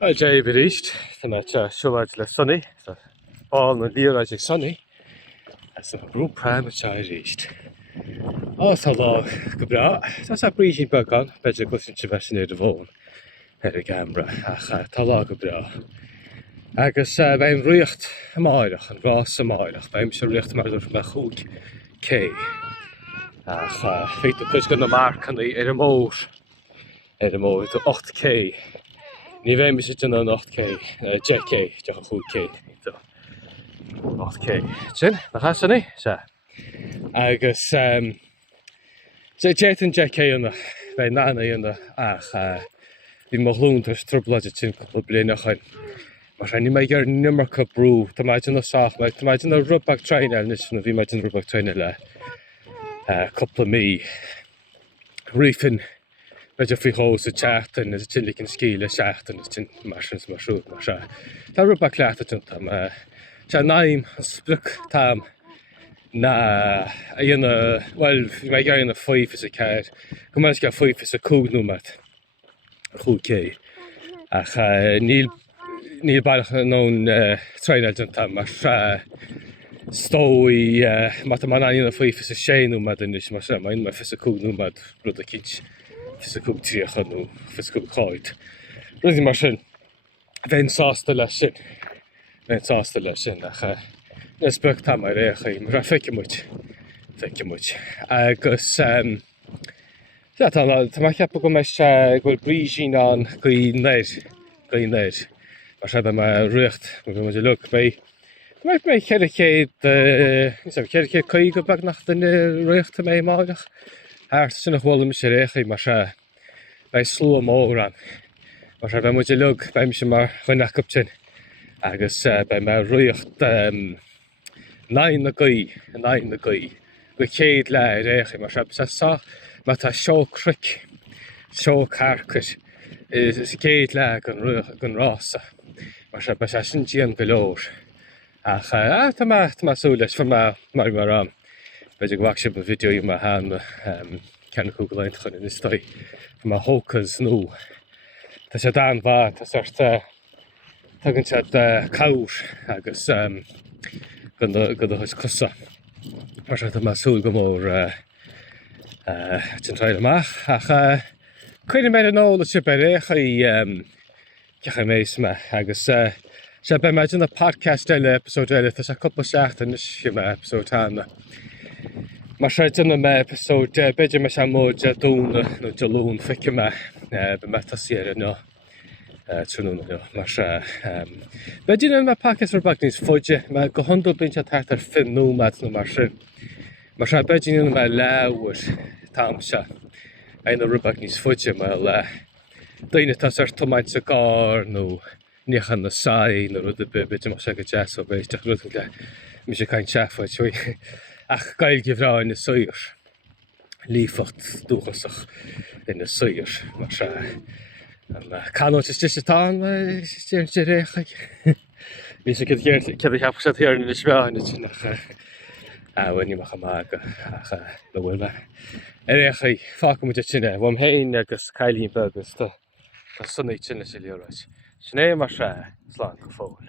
Gairid ríist tá me siúlóid le sunnaí tá báil na líráid ag sunnaí as an grúpráim atá ríist. Tá lá go bra, Tás a brísí beagán beidir go sin sin ar do bhin ar a gambra ach tá lá go bra. Agus bheim riocht amáireach an rás amáireach, bheim se riocht mar me chuúg cé. Ach féit chus go na marcannaí ar an mór 8K. Ní bheim is an 8K, 10K, deach a chuúg cé. 8K. Sin, na chasannaí? Se. Agus sé déit an 10K anna, bheith nána anna ach bhí mo hlúntas trúblaid sin cúpla bliana chuin. Mar ní mé gur nimmarcha brú, tá maid an asach, tá maid an rubach treine nis na bhí maid an rubach treine le cúpla mí. Riefin beidir fao hós a teachtain is sin licin scíle seachtain is sin marsins marsút mar se. Tá rubach leachta tam se naim an spruc tam na a dhéanana, well, mé gar dhéanana 5 is a ceir, go mas gar 5 is a cúgnú mat chuúg cé. Ach níl bailach nón treine tam mar se stói mat a man dhéanana 5 is a séanú mat inis mar se main mar fis a cúgnú mat rud a cinch fis a cúg tríocha nó fis a cúg cháid. Rudí mar sin bhein sásta leis sin. Ach nes buch tam ar réchaí mar feice muid. Agus tá mai ceappa go meis gohfuil brísín an goí néir. Mar se me riocht go muidir lu mé mé cheiricéad chuí go bag nach den riochtta mé máideach. Thart sin nach bhla me sé réchaí mar se bheith slú mór an. Mar se bheith muidir lu bheith se mar chuineach sin. Agus bei me riocht 9 na gaí, go chéad le réchaí mar se sa má tá seo cric, seo carcas is céad le gan rása. Mar se be sin díon go leor. Ach tá súil leis fan mar am. Beidir go bhac si ba video mar han ceanna cúgaláint chun in istoi fan mar hócas nó. Tá sé dáin bhá tá tugann siad cabhar agus go dochas cosa. Mar se tá súil go mór tin tráid amach ach chuine mé an óla si be réchaí cecha mééis me agus se be meid na podcast eile episód eile tá sé cúpla seachtain is si me episód hána. Mar se duna me episód beidir me se mód dúna nó dealún fice me be me tá siar nó trúna nó mar se beidir na podcast ar bag níos fóide me go hondul bín se techt ar finú meid nó mar sin. Mar se beidir na me leabhar tam se ein na rubach níos fóide me le daine tá ar tomaid sa gár nó níchan na saí nó rud a beidir mar se go jazz ó beisteach rud le mi sé cain seafaid ach gail gibhráin na suir lífacht dúchasach in na suir mar se canóid is tíos atá sé sé réchaig. Ní sé ce cheap sé tíar na sbeáin sin nach bhaine mar chamá go le bhfuil me. Réchaí fá mu sinne bhm héin agus cailín begus tá sunnaí sinna sé leráid. Sné mar se sláán go fóil.